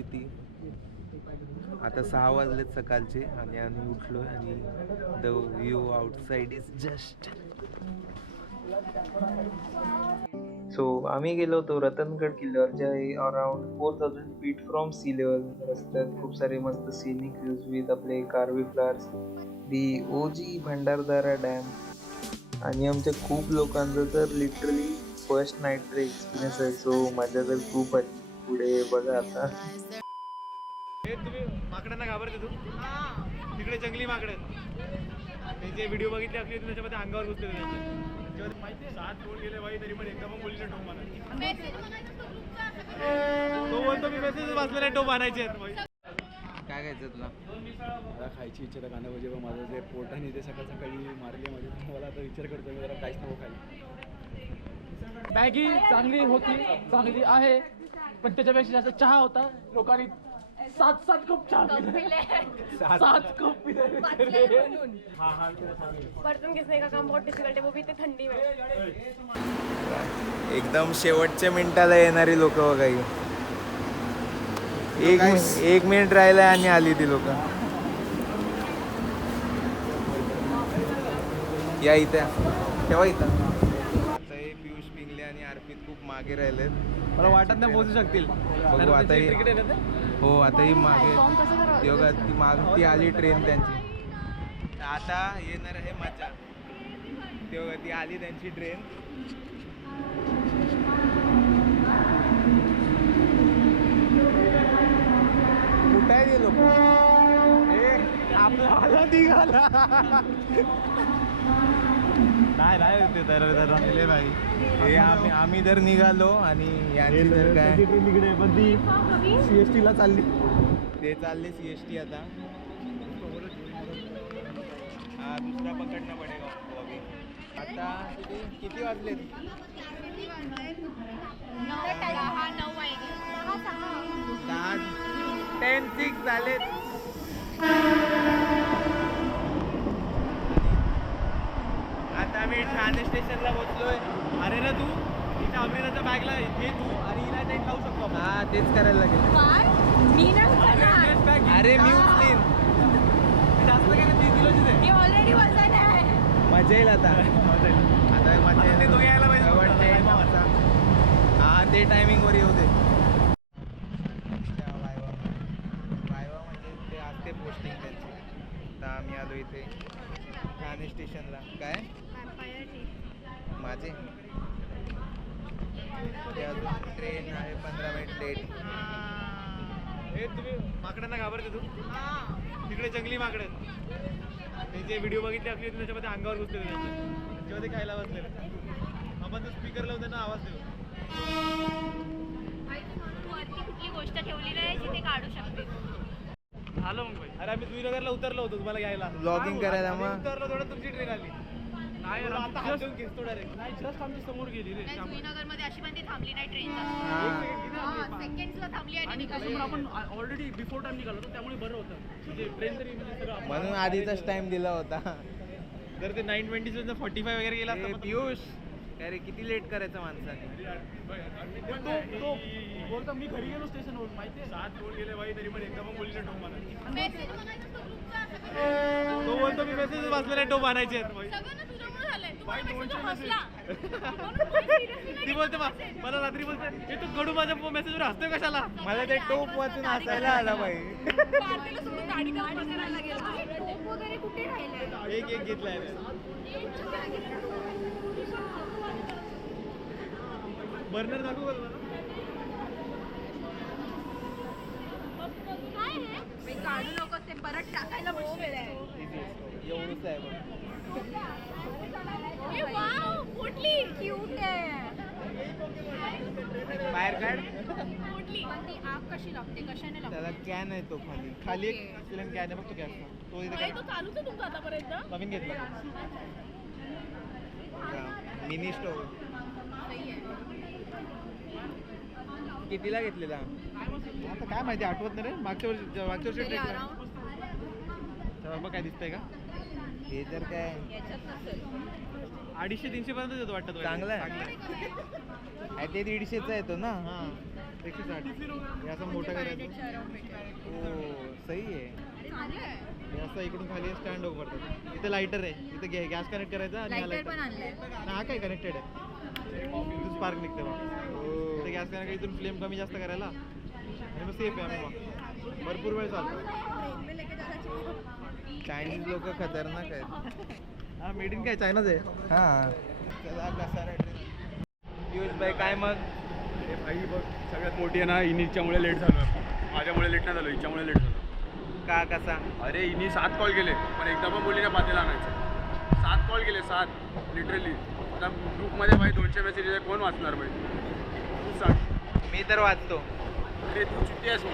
किती आता 6 वाजलेत सकाळचे आणि आम्ही उठलोय आणि the view outside is just. So आम्ही गेलो होतो रतनगड किल्ल्यावर जे आहे around 4000 feet from sea level. रस्त्यात खूप सारे मस्त सिनिक व्ह्यूज विथ आपले कारवी फ्लावर्स, दी ओजी भंडारदारा डॅम. आणि आमच्या खूप लोकांचं तर लिटरली फर्स्ट नाईट एक्सपिरियन्स आहे. सो मजा तर खूप आली. पुढे बघा आता. तुम्ही माकडांना घाबरते तू? तिकडे जंगली माकडे त्यांचे व्हिडिओ बघितले असले त्याच्यामध्ये अंगावर घुसले माहिती 7 फोन गेले भाई तरी पण एकदा पण मुलीला टोप मारा. तो बोलतो मी मेसेज वाचलेला टोप आणायचे आहेत. काय खायचं तुला? मला खायची इच्छा तर कांदा भजी, पण माझं जे पोटाने ते सकाळ सकाळी मारले मध्ये मला आता विचार करतो मी जरा काहीच नको खायला. मॅगी चांगली होती, चांगली आहे, पण त्याच्यापेक्षा जास्त चहा होता. लोकांनी 7 कप चहा पिले. 7 कप पिले. बर्तन घिसने का काम बहुत डिफिकल्ट है, वो भी इतनी ठंडी में. एकदम शेवटच्या मिनिटाला येणारी लोक बघा. एक मिनिट राहिला आणि आली ती लोक. या इथं तेव्हा इथं पियुष पिंगले आणि अर्पित खूप मागे राहिलेत. मला वाटत नाही पोहोचू शकतील. बघू आता हो आता ही मागे योगा ती मागे ती आली ट्रेन त्यांची. आता येणार आहे मजा. तेव्हा ती आली त्यांची ट्रेन. कुठे गेलो आपला आला निघाला नाही ते तर भाई. हे आम्ही जर निघालो आणि यांची जर काय तिकडे पण ती CST ला चालली. ते चालले CST आता. हा दुसरा पकडणं पडेल आता. किती वाजलेत? 10:06 झालेत. आता मी ठाणे स्टेशनला पोहोचलोय. अरे ना तू तिच्या अभिनेताच्या बॅगला घे तू आणि हिला टेंट लावू शकतो आपण. हा तेच करायला लागेल. मी नाही उचलणार. अरे मी उचलीन. जास्त काय 3 किलोची दे. मी ऑलरेडी वजन आहे. मजा येईल आता. आता मजा ते येईल. दोघे यायला पाहिजे. हा ते टायमिंग वर येऊ दे. म्हणजे ते असते पोस्टिंग त्यांची. आता आम्ही आलो इथे ठाणे स्टेशनला. काय माझे अजून ट्रेन आहे 15 मिनिट लेट. हे तुम्ही माकडांना घाबरते तू? तिकडे जंगली माकडे त्यांचे व्हिडिओ बघितले असले त्याच्यामध्ये अंगावर घुसले त्याच्यामध्ये खायला बसलेलं. आपण तो स्पीकर लावून त्यांना आवाज देऊ. वरती कुठली गोष्ट ठेवली नाही जिथे काढू शकते. आलो मग भाई. अरे आम्ही जुईनगरला उतरलो होतो तुम्हाला घ्यायला. ब्लॉगिंग करायला मग उतरलो थोडं तुमची ट्रेन आली. नाही आता हात देऊन घेतो डायरेक्ट. नाही जस्ट आमची समोर गेली रे. जुईनगर मध्ये अशी पण ती थांबली नाही ट्रेन. सेकंड्सला थांबली आणि पण आपण ऑलरेडी बिफोर टाइम निघालो होतो, त्यामुळे बरं होतं. म्हणजे ट्रेन तरी म्हणजे सगळं म्हणून आधीचाच टाइम दिला होता. जर ते 9:20 45 वगैरे गेला ए, पियुष काय रे किती लेट करायचं माणसाने. तो बोलतो मी घरी गेलो स्टेशनवरून माहितीये. 7 फोन गेले भाई तरी पण एकदा पण मुलीला टोप मारा. मेसेज तो बोलतो मी मेसेज वाचलेला टोप आणायचे आहेत भाई. ती बोलते मला रात्री बोलते हे तू कडू माझ्या मेसेजवर हसतोय कशाला. मला ते टोप वाचून हसायला आला पाहिजे. एक घेतलाय. बर्नर दाखवू का तुला? काढू नकोस ते परत टाकायला मुश्किल आहे. एवढंच आहे बघ. वाव फुटली. क्यूट आहे. बाहेर काढ. फुटली. पण ती आग कशी लागते, कशाने लागते? त्याला कॅन आहे तो खाली. खाली एक सिलेंडर कॅन आहे बघ तो गॅस. तो इथे तो चालूच आहे तुमचा आतापर्यंत. नवीन घेतला. Mini stove. कितीला घेतलेला? आता काय माहिती आठवत नाही रे. मागच्या वर्षी ट्रेक बघ काय दिसतंय का? हे तर काय 250-300 पर्यंत येतो वाटतं. चांगला आहे. ते 150चा येतो ना. हां 160 हे असं मोठं करायचं. हो सही आहे. हे असं इकडून खाली स्टँड ओव्हर करतात. इथे लायटर आहे, इथे गॅस कनेक्ट करायचा आणि हा काय कनेक्टेड आहे. इथून स्पार्क निघते मग इथे गॅस कनेक्ट, इथून फ्लेम कमी जास्त करायला आणि मग सेफ आहे. आम्ही मग भरपूर वेळ चालतो. चायनीज लोक खतरनाक आहेत. हा मेड इन काय चायनाच आहे. हां त्याला कसारा ट्रेन. पियुष भाई काय मग? हे भाई बघ, सगळ्यात मोठी आहे ना, इनीच्यामुळे लेट झालो. माझ्यामुळे लेट नाही झालो, हिच्यामुळे लेट झालो. का कसा? अरे इनी 7 कॉल केले, पण एकदा पण बोलली ना पातेला आणायचं. 7 कॉल केले, 7 लिटरली. आता ग्रुपमध्ये भाई 200 मेसेजेस आहे, कोण वाचणार भाई? तू सांग. मी तर वाचतो. अरे तू चिठ्ठी आहेस मग.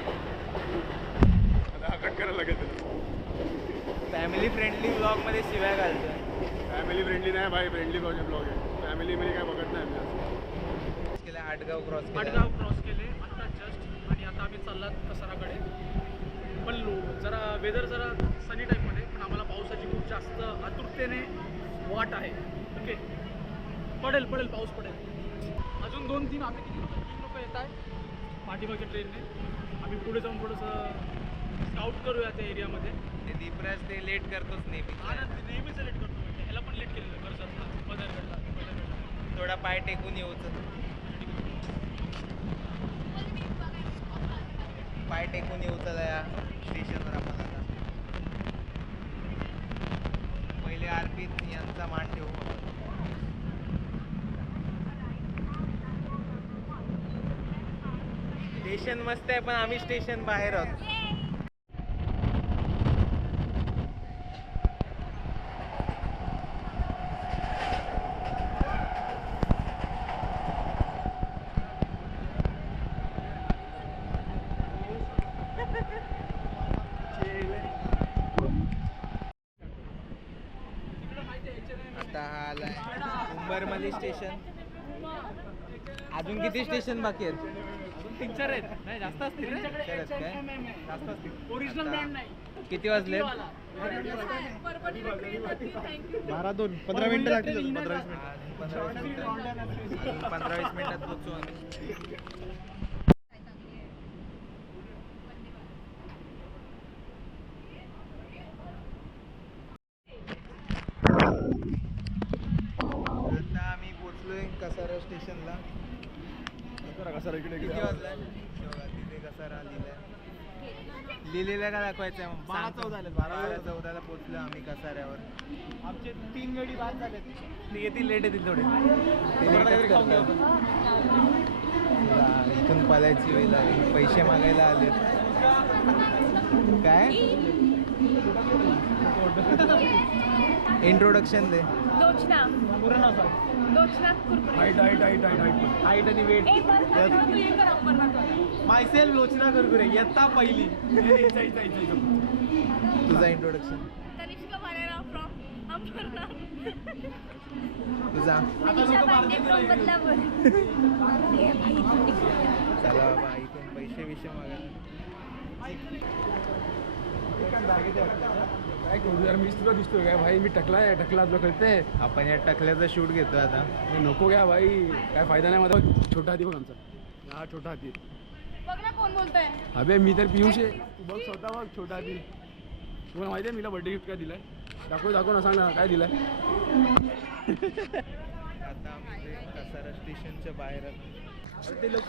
आता हा कट करायला लागेल तुला. फॅमिली फ्रेंडली ब्लॉग मध्ये शिव्या घालतोय. फॅमिली फ्रेंडली नाही भाई, फ्रेंडली ब्लॉग आहे. फॅमिलीमध्ये काय बघत नाही आम्ही असं. केला आटगाव क्रॉस आटगाव क्रॉस केले आता जस्ट, आणि आता आम्ही चाललात कसाराकडे. पण जरा वेदर जरा सनी टाईपमध्ये, पण आम्हाला पावसाची खूप जास्त आतुरतेने वाट आहे. ओके, पडेल पाऊस पडेल. अजून 2-3 आम्ही 3 लोक येत आहे पाठीमागच्या ट्रेनने. आम्ही पुढे जाऊन थोडंसं स्काउट करूया त्या एरियामध्ये. दीपराज ते लेट करतोच नेहमी. नेहमीच लेट करतो, म्हणजे ह्याला पण लेट केलेलं कर्जतला, बदरगडला. थोडा पाय टेकून येऊच. पाय टेकून येऊच या स्टेशनवर आपण आता. पहिले अर्पित यांचा मान ठेवू. स्टेशन मस्त आहे, पण आम्ही स्टेशन बाहेर आहोत. आता हा आलाय उंबरमली स्टेशन. अजून किती स्टेशन बाकी आहेत? अजून 3-4 आहेत. नाही जास्त असतील रे. खरंच काय? जास्त असतील. ओरिजिनल ब्रँड नाही. किती वाजले? 12-2 15 मिनिटं लागतील. 15-20 मिनिटं. अजून 15-20 मिनिटात पोहोचू आम्ही. आता आम्ही पोहोचलोय कसारा स्टेशनला. कसा इकडे किती वाजलाय? तिथे कसारा लिहिलेला का दाखवायचं मग? 12-14ला पोहोचलो आम्ही कसाऱ्यावर. आमचे 3 गाडी बाद झाले. ते येतील, लेट येतील थोडे. इथून पलायची वेळ आली. पैसे मागायला आले. काय इंट्रोडक्शन दे. दोचना पूर्ण नाव सांग. दोचना कुरकुरे. हाईट आणि वेट. मायसेल्फ लोचना कुरकुरे इयत्ता पहिली. तुझा इंट्रोडक्शन. तनिष्का भालेराव फ्रॉम अंबरनाथ. तुझा. मनीषा पांडे फ्रॉम बदलापूर. चला बाबा, इथून पैसे विषय मागायला. काय करू यार, मीच तुला दिसतोय काय भाई? मी टकला तुला कळते. आपण या टकल्याचा शूट घेतोय आता. नको घ्या भाई, काय फायदा नाही माझा. छोटा हाती बघ आमचा, हा छोटा हाती. बघ ना कोण बोलतोय. अबे मी तर पियुष आहे. तू बघ स्वतः बघ, छोटा हाती. तुला माहिती आहे मीला बर्थडे गिफ्ट काय दिलाय? दाखव ना, सांग ना काय दिलाय. आता आम्ही कसारा स्टेशनच्या बाहेर आलो. ते लोक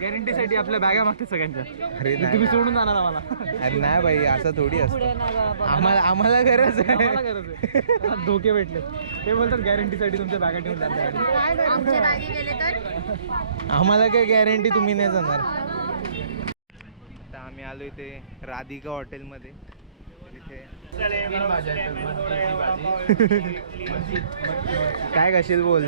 गॅरंटीसाठी आपल्या बॅगा मागतात सगळ्यांच्या. अरे तुम्ही नाही, सोडून जाणार आम्हाला. अरे नाही भाई, असं थोडी असतं. आम्हाला गरज आहे. आम्हाला गरज आहे. धोके भेटले. ते बोलतात गॅरंटीसाठी तुमच्या बॅगा ठेवून जातात. आमच्या बागी गेले तर आम्हाला काय गॅरंटी तुम्ही नाही जाणार. आता आम्ही आलो इथे राधिका हॉटेलमध्ये. इथे काय खाशील बोल.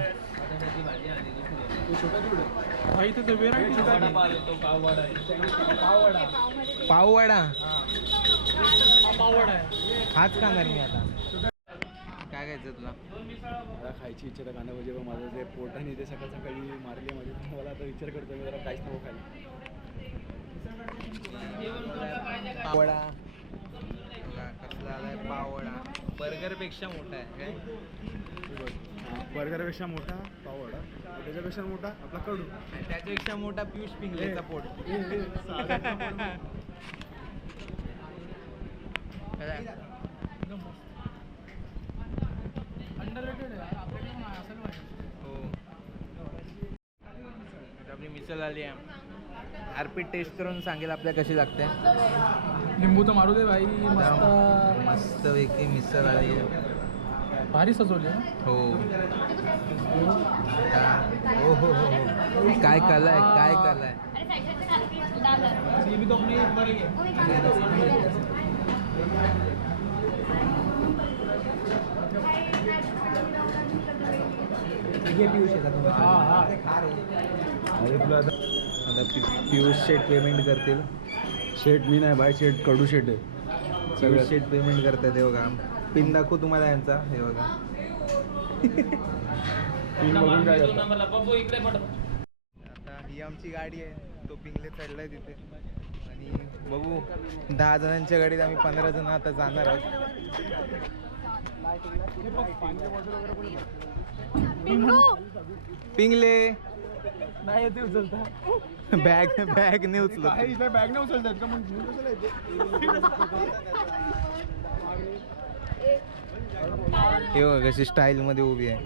पाववडा हाच खाणार मी आता. काय खायचं तुला? मला खायची इच्छा तर कांदा भजी, पण माझं जे पोटाने ते सकाळी मारली माझी. मला आता विचार करतो मी जरा काहीच नको खायला. पाववडा कसला आलाय? पाववडा बर्गर पेक्षा मोठा आहे काय? बर्गरपेक्षा मोठा पाववडा, त्याच्यापेक्षा मोठा आपला कडू. त्याच्यापेक्षा मोठा पियुष पिंगलेचा पोट. अंडररेटेड आहे आपल्याकडे पण असेल पाहिजे. हो. आपली मिसळ आली आहे. आरपीट टेस्ट करून सांगेल आपल्या कशी लागते. लिंबू तर मारू दे भाई. मस्त मस्त पैकी मिसळ आली आहे. भारी सजवली आहे. हो. हो हो हो हो. काय कला आहे, काय कला आहे. अरे साइड से डाल के डाल. ये भी तो अपनी मरेंगे. अरे तुला आता आता पियुष शेट पेमेंट करतील. शेट मी नाही भाई, शेट कडू शेट आहे. पियुष शेट पेमेंट करतात. हे बघा, पिन दाखवू तुम्हाला यांचा. हे बघा, पिन बघून काय करतो. आता ही आमची गाडी आहे. तो पिंगले चढलाय तिथे. आणि बघू, 10 जणांच्या गाडीत आम्ही 15 जण आता जाणार आहोत. पिंगले नाही येते उचलता. बॅग नाही उचलत. इथे बॅग नाही उचलतात का? मग घेऊन कशाला येते? हे बघा कशी स्टाईल मध्ये उभी आहे.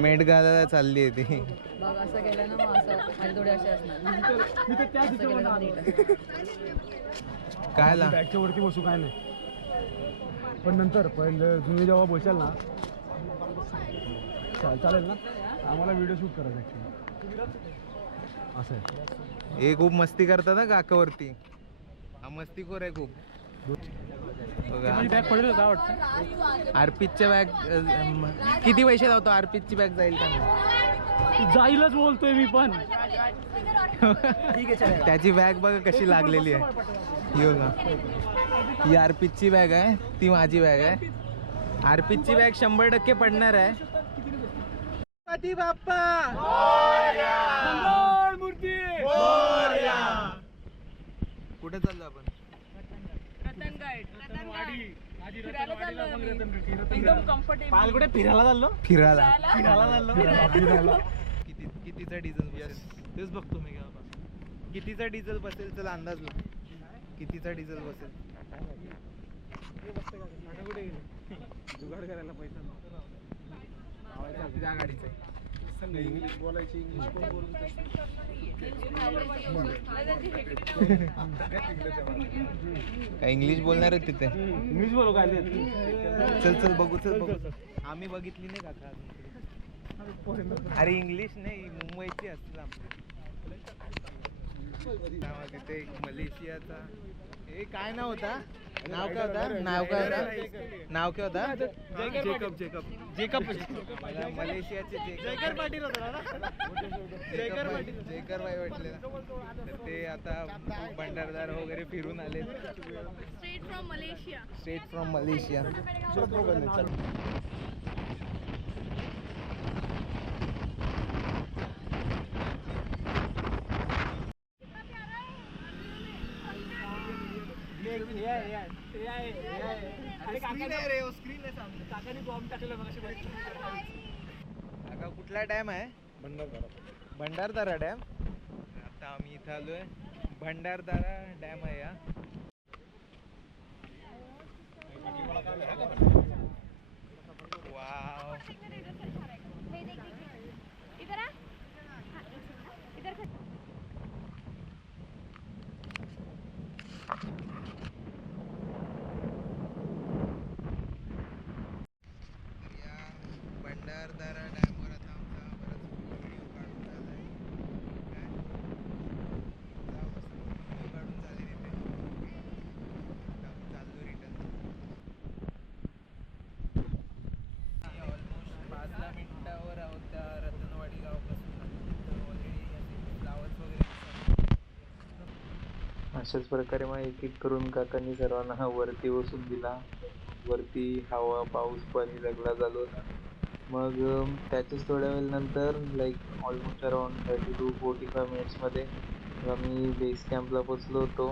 मेट घालायला चालली आहे ती. बघ असं केलं ना मग असं आणि थोडे असे असणार मी तर त्या असं केलं ना नीट. काय ला बॅगच्या वरती बसू काय नाही. पण नंतर पहिलं तुम्ही जेव्हा बसाल ना, चालेल ना. आम्हाला व्हिडिओ शूट करायचा ॲक्च्युली. असं आहे. हे खूप मस्ती करतात ना काकावरती. हा मस्तीखोर आहे खूप. बघा, बॅग पडेल का वाटतं. आरपीतच्या बॅग किती पैसे लावतो? आरपीतची बॅग जाईल का नाही? जाईलच बोलतोय मी पण. त्याची बॅग बघा कशी लागलेली आहे. ही बघा, ही आरपीतची बॅग आहे, ती माझी बॅग आहे. आरपीतची बॅग 100% पडणार आहे. गणपती बाप्पा कुठे चाललो आपण? एकदम कम्फर्टेबल. पाल कुठे फिरायला चाललो. फिरायला. कितीचा डिझेल बसेल तेच बघतो मी. कितीचा डिझेल बसेल? चला अंदाज लाव. कितीचा डिझेल बसेल? जुगाड करायला पैसा त्या गाडीचं इंग्लिश बोलायची, इंग्लिश पण बोलून काय इंग्लिश बोलणार आहेत तिथे? इंग्लिश बोलू काय ते. चल बघू. आम्ही बघितली नाही काका. अरे इंग्लिश नाही, मुंबईची असतील आपली. तिथे एक मलेशियाचा. हे काय नाव होता? नाव काय होता? जेकब मला मलेशियाचे जयकर पाटील होता ना. जेकर भाई वाटले ना. तर ते आता भंडारदार वगैरे फिरून आले. Straight from Malaysia. काका कुठला डॅम आहे? भंडारदारा डॅम. आता आम्ही इथं आलोय. भंडारदारा डॅम आहे या. वाव. इधर आ. इधर या भंडारदारा डॅमवर आता आमचा बराच व्हिडिओ काढून झालाय. काय व्हिडिओ काढून झाले तिथे. आता आम्ही चाललो रिटर्न. ऑलमोस्ट 5-10 मिनिटावर आहोत त्या रतनवाडी गावापासून. ऑलरेडी फ्लावर्स वगैरे अशाच प्रकारे मग एक एक करून काकांनी सर्वांना वरती बसून दिला. वरती हवा, पाऊस, पाणी सगळा चालू होता. मग त्याच्याच थोड्या वेळ नंतर लाईक ऑलमोस्ट अराउंड 30 to 45 मिनिट्समध्ये आम्ही बेस कॅम्पला पोचलो होतो.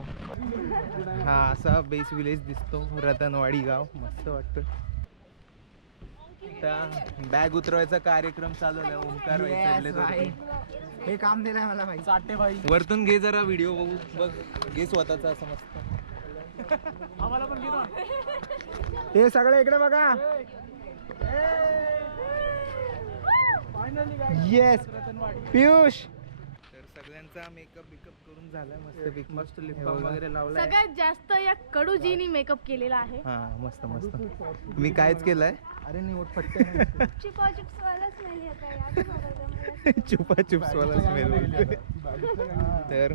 हा असा बेस विलेज दिसतो रतनवाडी गाव. मस्त वाटतं. बॅग उतरवायचा कार्यक्रम चालू आहे. ओंकार भाई चढले वरती. हे काम दिलंय मला भाई. चाटे भाई वरतून घे जरा व्हिडिओ बघू बघ घे स्वतःचा असं मस्त. आम्हाला पण घे ना. हे सगळे इकडे बघा. येस पियुष. तर सगळ्यांचा मेकअप करून झालाय मस्त लिप बाम वगैरे लावलाय. सगळ्यात जास्त या कडूजीनी मेकअप केलेला आहे. हा मस्त मस्त. मी कायच केलंय. अरे नाही उठ पटकन. चिपा चिप्स वाला स्मेल येत आहे. चुपा चिप्स वाला स्मेल. तर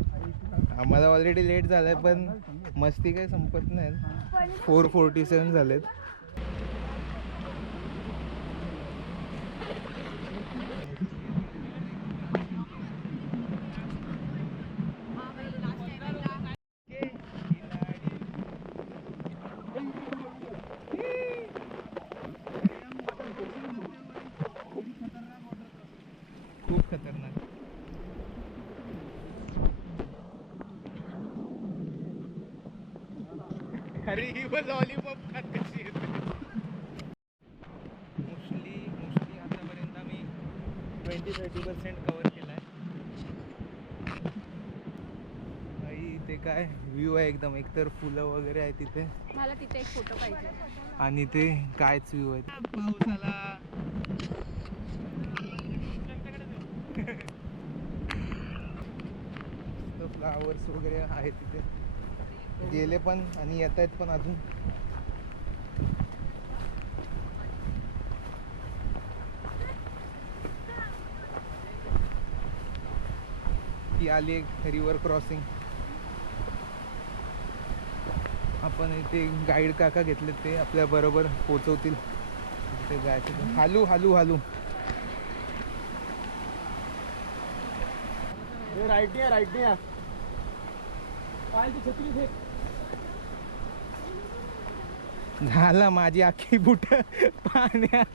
आम्हाला ऑलरेडी लेट झालाय पण मस्ती काही संपत नाही. 4:47 झालेत. खूप खतरनाक. अरे ही लॉलीपॉप खात कशी येते. मोस्टली आतापर्यंत आम्ही 20-30% कव्हर केलाय. भाई ते काय व्ह्यू आहे एकदम. एकतर फुलं वगैरे आहे तिथे मला तिथे एक फोटो पाहिजे. आणि ते कायच व्ह्यू आहे. पाऊस आला. फ्लावर्स वगैरे आहेत तिथे. गेले पण आणि येत आहेत पण अजून. ही आली एक रिव्हर क्रॉसिंग. आपण इथे गाईड काका घेतले ते आपल्या बरोबर पोचवतील. तिथे जायचं. हालू हालू हालू. राईट या. पायाची छत्री फेक. झाला माझी अख्खी बुट पाण्यात.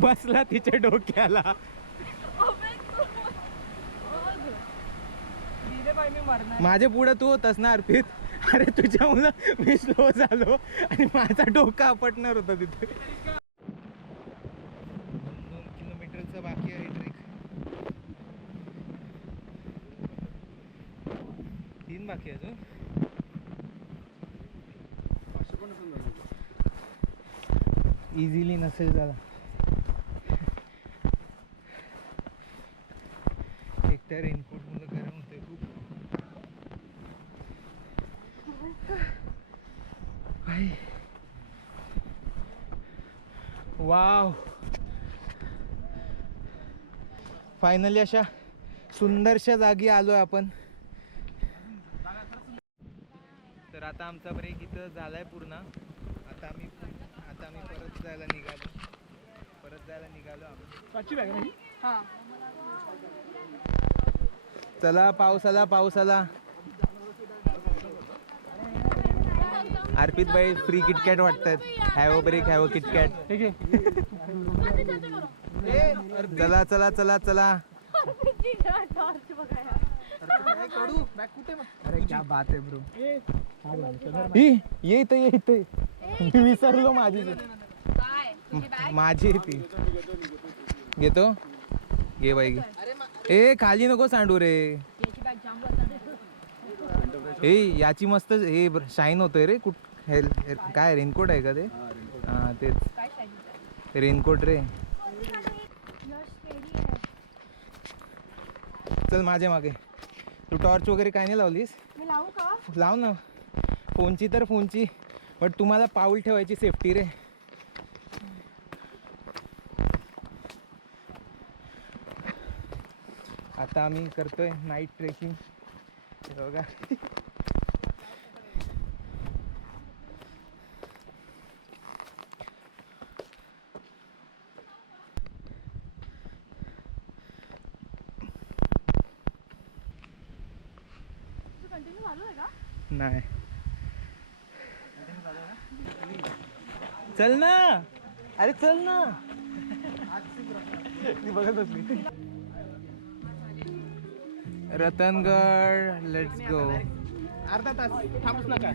बसला तिच्या डोक्याला. माझ्या पुढे तू होतास ना अर्पित. अरे तुझ्या मुलं मी स्लो झालो आणि माझा डोका आपटणार होता तिथे. 2 किलोमीटरचा बाकी आहे ट्रेक. 3 बाकी आहे अजून. इझिली नसेल झाला. एक तर रेनकोट मुलं गरम होते खूप. वाव. फायनली अशा सुंदरशा जागी आलोय आपण. तर आता आमचा ब्रेक इथं झालाय पूर्ण. आता आम्ही परत जायला निघालो आम्ही. चला पाऊस आला. अर्पित भाई फ्री किटकॅट वाटतात. Have break have KitKat. चला चला चला चला. अरे क्या बात आहे ब्रो. ये इथे मी विसरलो माझी ती घेतो. घे बाई घे. ए खाली नको सांडू रे. ए याची मस्त हे शाईन होतोय रे. काय रेनकोट आहे का ते. हा तेच रेनकोट रे. चल माझ्या मागे. तू टॉर्च वगैरे काय नाही लावलीस. मी लावू का. लाव ना. फोनची तर फोनची बट तुम्हाला पाऊल ठेवायची सेफ्टी रे. आता आम्ही करतोय नाईट ट्रेकिंग. बघा नाही. चल ना. अरे चल ना. बघत असली. Ratangad let's go. अर्धा तास थांबूच नका.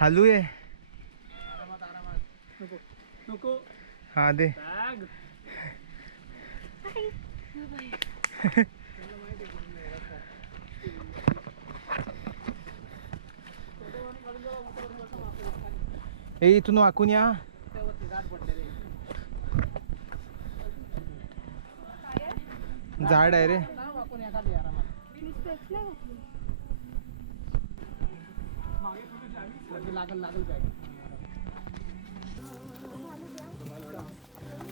हालू आहे. नको हा दे. बॅग ए इथून वाकून या. झाड आहे रे.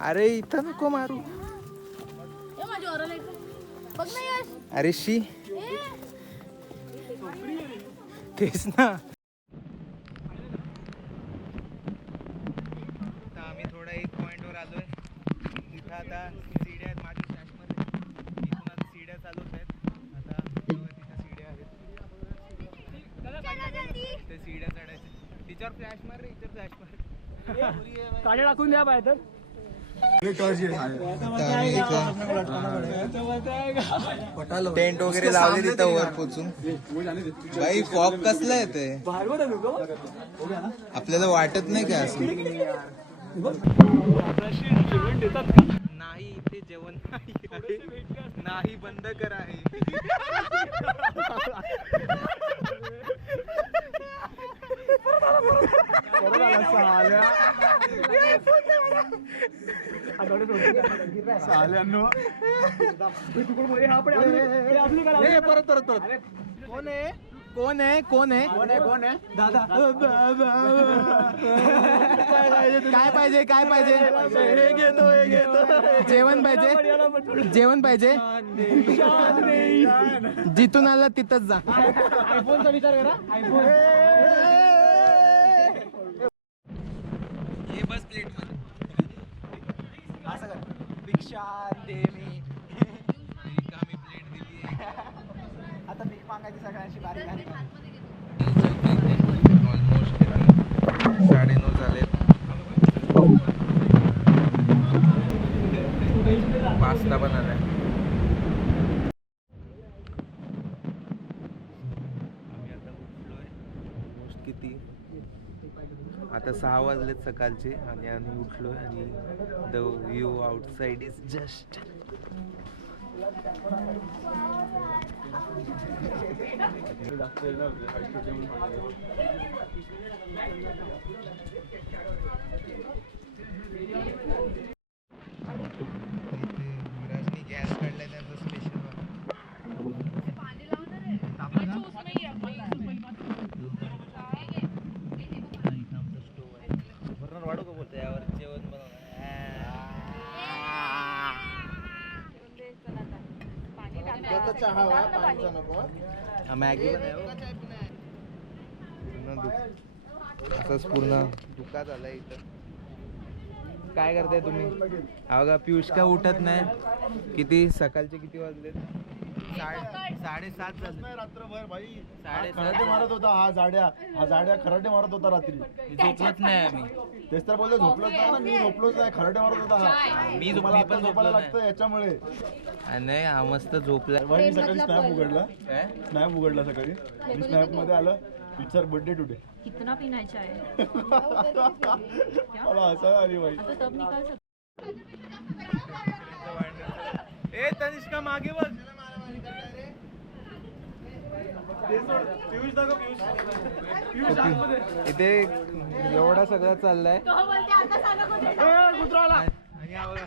अरे इथं नको मारू. बघ ना यश. अरे शी तेच ना. आता आम्ही थोडा एक पॉइंटवर आलोय. तिथं आता सीड्या आहेत माझ्या स्टॅशमध्ये. इथून आता सीड्या चालवत आहेत. आता तिथं सीड्या आहेत. ते सीड्या चढायच्या. तिच्यावर फ्लॅश मार रे. इथं फ्लॅश मार. काढे टाकून द्या बाहेर तर टेंट वगैरे लावले तिथं वर पोचून. बाई फॉग कसला येते आपल्याला वाटत नाही का असं. जेवण देतात का नाही इथे जेवण नाही आहे. नाही बंद कर आहे. परत परत परत कोण आहे कोण आहे कोण आहे कोण आहे दादा काय पाहिजे काय पाहिजे. हे घेतो हे घेतो जेवण पाहिजे जेवण पाहिजे. जिथून आला तिथंच जा. आयफोनचा विचार करा. आयफोन हे बस प्लेट मध्ये. असं कर. भिक्षा दे मी आम्ही प्लेट दिली. आता भीक मागायची सगळ्यांशी बारीक बारीक. ऑलमोस्ट 9:30 झालेत. पास्ता पण आलाय. आम्ही आता उठलोय. ऑलमोस्ट किती आता 6 वाजलेत सकाळचे आणि आम्ही उठलोय आणि the view outside is just. विराजनी गॅस काढलाय त्यांचा स्पेशल. वाढू का बोलतो यावर जेवण मॅगी असंच पूर्ण दुखात आलाय इथं. काय करताय तुम्ही. अवघा पियुष का उठत नाही. किती सकाळचे किती वाजलेत. 7:30 झाले. रात्रभर भाई 7:30 मारत होता. हा जाड्या खराटे मारत होता रात्री. झोपत नाही आम्ही. तेच तर बोललो झोपलोच नाही ना मी. झोपलोच नाही. खराटे मारत होता हा. मी मला पण झोपायला झोपलो लागतं याच्यामुळे. नाही हा मस्त झोपला. भाई मी सकाळी स्नॅप उघडला. काय स्नॅप उघडला सकाळी. मी स्नॅप मध्ये आलं इट्स आवर बर्थडे टुडे. कितना पीना चाहिए मला हसायला आली भाई. तो तब निकाल सकते. ए तनिष्का मागे बघ. पियुष दाखव पियुष आतमध्ये. इथे एवढा सगळं चाललाय. कुत्रा आला. आणि हा बघा.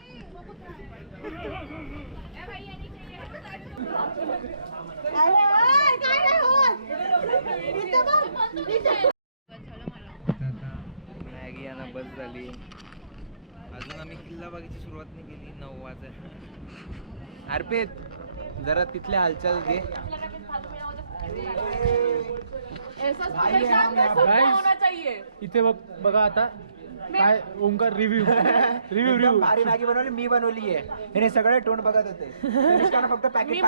मॅगी यांना बस झाली. अजून आम्ही किल्ला बघायची सुरुवात नाही केली. 9 वाजता. अर्पित जरा तिथले हालचाल घे. इथे बघा आता काय ओंकार रिव्ह्यू भारी मॅगी बनवली मी बनवली आहे. हे सगळे तोंड बघत होते. तनिष्कानं फक्त पॅकेट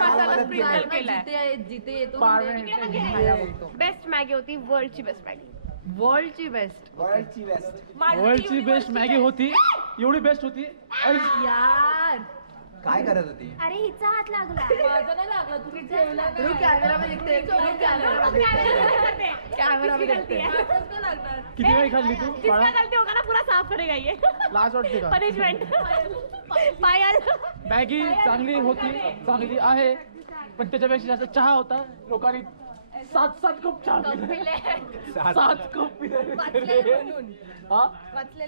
जिथे येतो बेस्ट मॅगी होती. वर्ल्डची बेस्ट मॅगी. वर्ल्डची बेस्ट. वर्ल्डची बेस्ट मॅगी होती. एवढी बेस्ट होती. यार काय करत होती? अरे हिचा हात लागला. माझा नाही लागला, तुम्ही ठेवला ना. कॅमेरामध्ये देखते. किती वेळ खाल्ली तू बाळा? गलती होगा ना पूरा साफ करेगा ये लाज वाटते का? पनिशमेंट पायल मॅगी चांगली होती, चांगली आहे, पण त्याच्यापेक्षा जास्त चहा होता. लोकांनी 7 कप चहा पिले. 7 कप पिले. हा? वाचलं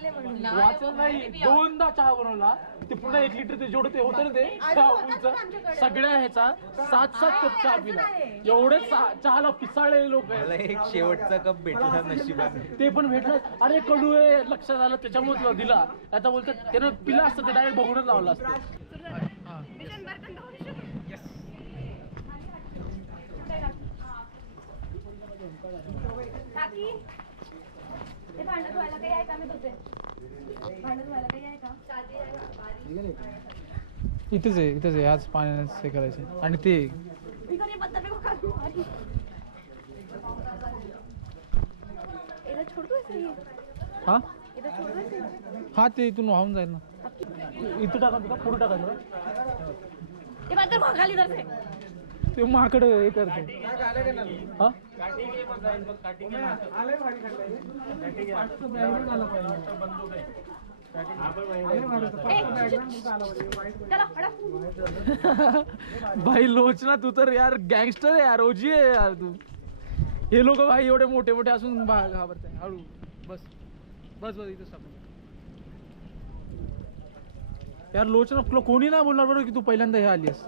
नाही, 2दा चहा बनवला. ते पुन्हा 1 लिटर ते जेवढं ते होतं ना ते चहा सगळ्या ह्याचा 7 कप चहा पिला. एवढे चहाला पिसाळलेले लोक मला आहेत. एक शेवटचा कप भेटला नशिबाने. ते पण भेटलं. अरे कडू आहे लक्षात आलं, त्याच्यामुळे तुला दिला. आता बोलतात त्यानं पिला असतं ते डायरेक्ट बघूनच लावलं असतं. काकी ते भांडण धुवायला काही आहे का? मी धुते. भांडण धुवायला काही आहे का? इथेच आहे आज पाण्याने हे करायचं. आणि ते इधर छोड़ दो ऐसे ही. हा इधर छोड़ दो ऐसे ही. हा ते इथून वाहून जाईल ना. इथं टाकायचं का पुढे टाकायचं? ये बात कर खाली इधर से. ते माकड हे करते. हा चलो हटो. भाई लोचना, तू तर यार गँगस्टर आहे यार, ओजी आहे यार तू. हे लोक भाई एवढे मोठे मोठे असून घाबरते. हळू बस बस बस इथं stop. यार लोचना, तुला कोणी नाही बोलणार बरोबर की तू पहिल्यांदा हे आलीस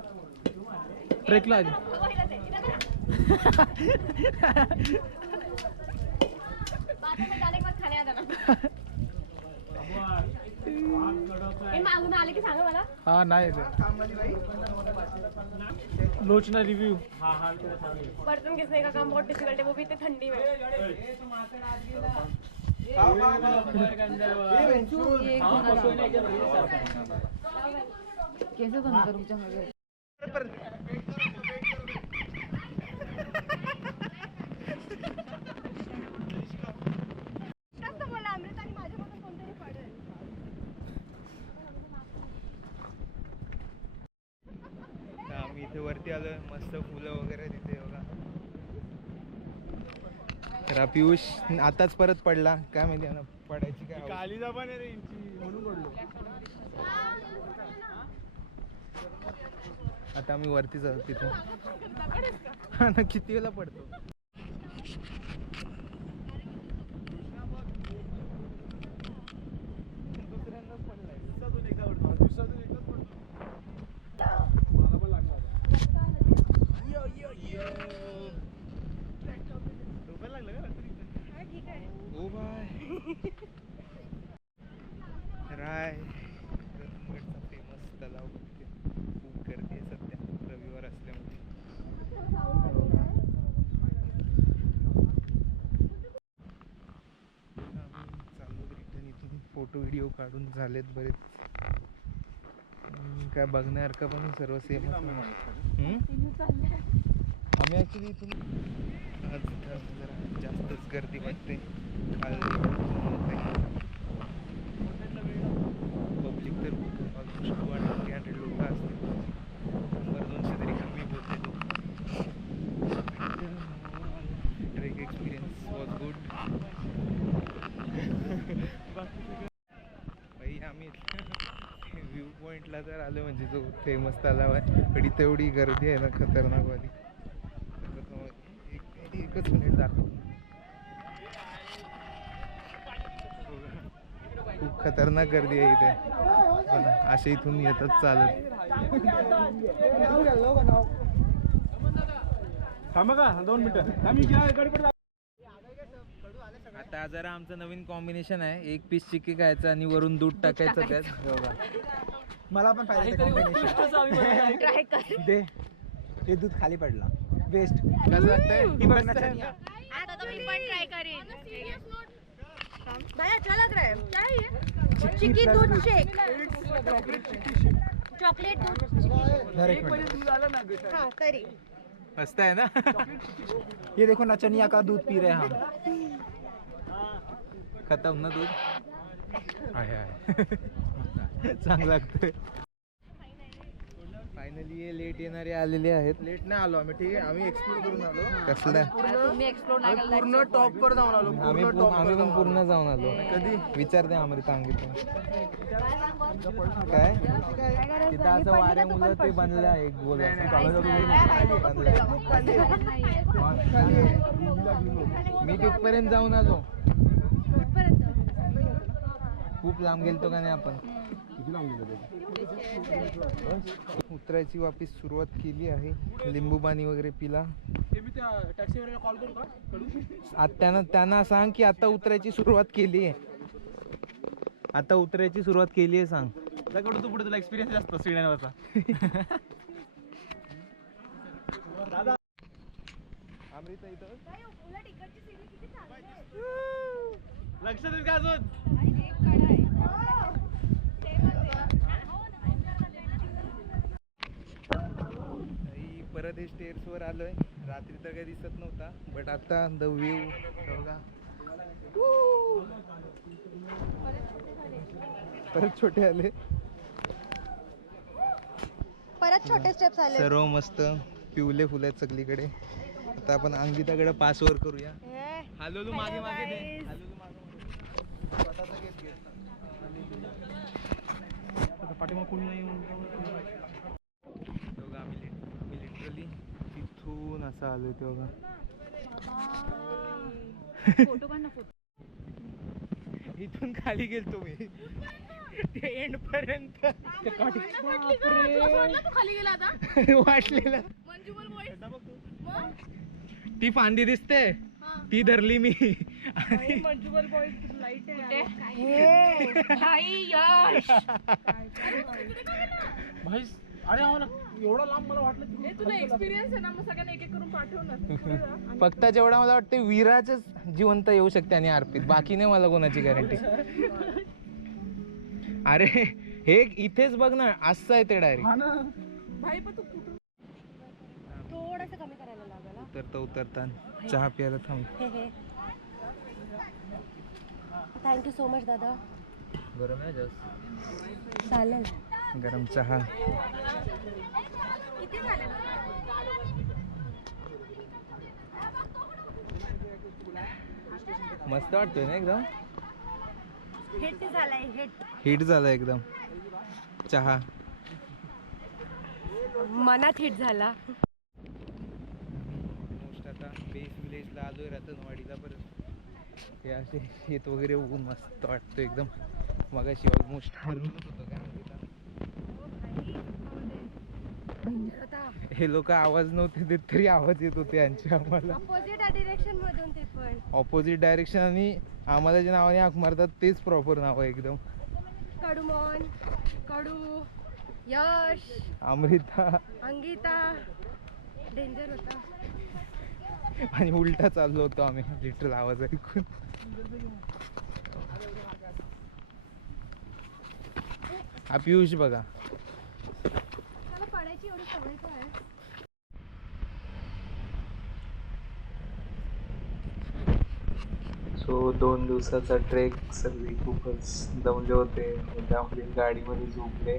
ट्रेकला आली. बाथरूम में जाने के बाद खाने आ जाना. मागून आले की सांगा मला. हा नाही लोचना रिव्ह्यू. बर्तन घिसने का काम बहुत डिफिकल्ट है, वो भी इतनी ठंडी में. कैसे बंद करूँ जहाँ मला अमृत आणि माझ्यामधून कोणतरी पडेल. आम्ही इथे वरती आलोय, मस्त फुलं वगैरे तिथे बघा. तर पियुष आताच परत पडला, काय माहिती ना पडायची काय. काली जबान आहे रे यांची, म्हणून पडलो. आता आम्ही वरती जाऊ तिथे. हा ना, किती वेळा पडतो. दुसऱ्यांदाच पडलाय. दिवसातून एकदा पडतो. दिवसातून एकदाच पडतो. मला पण लागला होता. झोपायला लागलं का रात्री? ओ बाय राय रत्नगडचा फेमस तलाव. खूप गर्दी आहे सध्या, रविवार असल्यामुळे. चालू रिटर्न इथून फोटो व्हिडिओ काढून झालेत बरेच. काय बघण्यासारखं पण सर्व सेमच. आम्ही ॲक्च्युली इथून आज जरा जास्तच गर्दी वाटते. पब्लिक तर ऑलमोस्ट 200-300 लोक असतील. 100-200 तरी कमी बोलते लोक. Trek experience was good. भाई आम्ही व्ह्यू पॉईंटला तर आलो, म्हणजे जो फेमस तलाव आहे, पण इथे एवढी गर्दी आहे ना खतरनाकवाली. एकच मिनिट दाखव. खूप खतरनाक गर्दी आहे इथे. असे इथून येतात चालत. थांबा का 2 मिनिटं आम्ही गडबड. आता जरा आमचं नवीन कॉम्बिनेशन आहे, 1 पीस चिक्की खायचं आणि वरून दूध टाकायचं त्यात. मला पण पाहिजे ट्राय कर. दे. हे दूध खाली पडला, वेस्ट. कसं वाटतंय? आता तो मी पण ट्राय करेन. भाई अच्छा लग रहा है. क्या है ये? चिक्की दूध शेक. चॉकलेट दूध. धर एक मिनट. हाँ तरी. मस्त आहे ना. ये देखो नचनिया का दूध पी रहे हैं हम. खतम ना दूध. आहे चांगलं लागतंय. फायनली लेट येणारे आलेले आहेत. लेट नाही आलो आम्ही, ठीक आहे. आम्ही एक्सप्लोर करून आलो. कसला तुम्ही एक्सप्लोर नाही केलं पूर्ण टॉप वर जाऊन आलो. आम्ही पण पूर्ण जाऊन आलो. कधी? विचारते अमृता सांगितलं काय तिथं असं वाऱ्यामुळं ते बनलं आहे एक गोल मी तिथपर्यंत जाऊन आलो. खूप लांब गेलतो का नाही आपण. उतरायची वापिस सुरुवात केली आहे. लिंबू पाणी वगैरे पिला. मी त्या टॅक्सीवाल्याला कॉल करू का? त्यांना सांग की आता उतरायची सुरुवात केली आहे. आता उतरायची सुरुवात केली आहे सांग. तू पुढे तुला एक्सपिरियन्स जास्त सिनेमाचा. अमृता इथं लक्ष देत का अजून? परत हे स्टेअर्स वर आलोय. रात्री तर काही दिसत नव्हता बट आता द व्ह्यू बघा. परत छोटे आले. परत छोटे स्टेप्स आले. सर्व मस्त पिवले फुले आहेत सगळीकडे. आता आपण अंकिताकडे पासवर करूया. हॅलो मागे मागे दे. पाठीमाग कोणी नाही. आम्ही लिटरली तिथून असं आलोय ते बघा. फोटो काढ ना फोटो. इथून खाली गेलतो मी ते एंड पर्यंत. खाली गेला आता. वाटलेलं मंजू बोल बोल. ती फांदी दिसते ती धरली मी. मंजुबल बॉयज लाईट आहे. भाई यश भाई अरे आम्हाला एवढा लांब मला वाटलं तुला एक्सपिरियन्स आहे ना, मग सगळ्यांना एक एक करून पाठवणार. फक्त जेवढा मला वाटते विराचच जिवंत येऊ शकते आणि अर्पित, बाकी नाही मला कोणाची गॅरंटी. अरे हे इथेच बघ ना असं आहे ते डायरेक्ट. भाई पण तू कुठून थोडंसं कमी करायला लागेल. उतरता चहा प्यायला थांब. थँक्यू सो मच दादा. गरम आहे जास्त. चालेल. गरम चहा. मस्त वाटतोय ना एकदम. हिट झालाय हिट. हिट झाला एकदम चहा. मनात हिट झाला. आता बेस विलेजला आलोय रतनवाडीला. परत हे असे शेत वगैरे बघून मस्त वाटतं एकदम. मगाशी ऑलमोस्ट हरवत होतं काय हे लोक आवाज नव्हते देत तरी आवाज येत होते यांचे आम्हाला. अपोजिट डायरेक्शन मधून ते पण. ऑपोजिट डायरेक्शन आणि आम्हाला जे नावाने हाक मारतात तेच प्रॉपर नाव आहे एकदम. कडूमॉन, कडू, यश, अमृता अंकिता. डेंजर होता. आणि उलटा चाललो होतो आम्ही लिटरल आवाज ऐकून. हा पियुष बघा. त्याला पडायची एवढी सवय काय? सो 2 दिवसाचा ट्रेक. सगळे खूपच दमले होते. त्यामुळे गाडीमध्ये झोपले.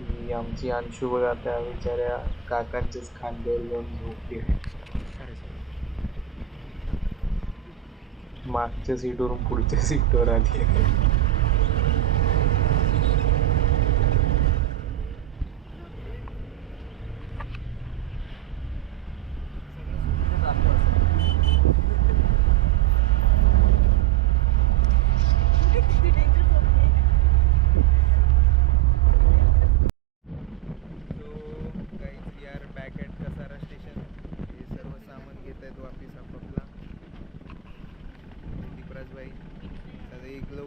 ही आमची अंशू बघा त्या बिचाऱ्या काकांच्याच खांद्यावर जाऊन झोपली. मागच्या सीटवरून पुढच्या सीटवर आली.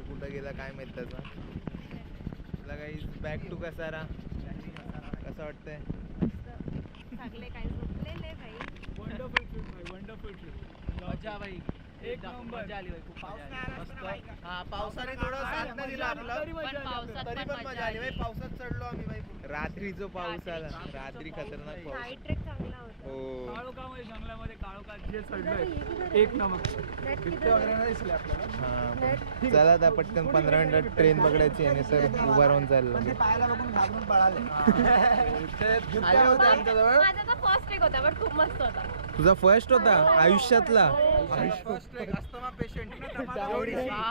कुठं गेला काय माहित त्याचा. तुला काही बॅक टू कसारा कसं वाटतंय? सगळे काय झोपलेले भाई. वंडरफुल ट्रिप भाई. Wonderful trip. मजा भाई. एक नंबर. मजा आली भाई. खूप मस्त. हा पावसाने थोडं साथ नाही दिला आपलं तरी पण मजा आली भाई. पावसात चढलो आम्ही भाई. रात्रीचा पाऊस आला. रात्री खतरनाक पाऊस. ट्रेक चांगला होता. काळोखामध्ये जंगलामध्ये काळोखात जे चढलंय एक नंबर. चला आता पटकन 15 मिनिटात ट्रेन पकडायची आणि सर उभा राहून चाललो. पाहायला बघून घाबरून पळाले. माझा तर फर्स्ट ट्रेक होता बट खूप मस्त होता. तुझा फर्स्ट होता आयुष्यातला. अस्थमा पेशंट प्रकारे आता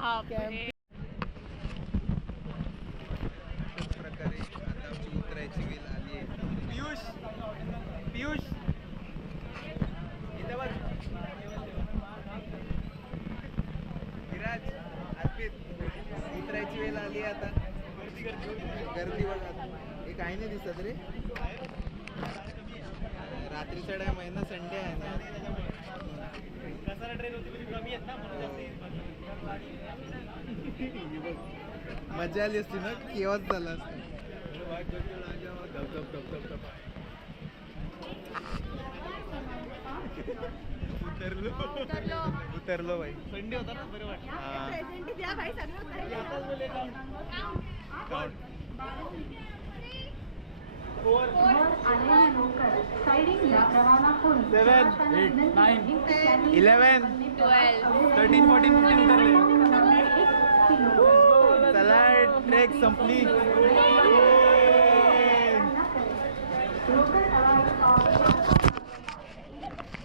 आमची उतरायची वेळ आली आहे. पियुष विराज अर्पित उतरायची वेळ आली आहे आता. गर्दी बघा एक आहे नाही दिसत रे. रात्रीचा टाइम आहे ना, संडे आहे ना. ट्रेन होती कमी आहेत ना मजा आली असती ना, केव्हाच झाला असतं. उतरलो भाई. संडे होता ना बरं वाटलं. सेवन 8 9 11 13 14 15 उतरले. चला ट्रेक संपली.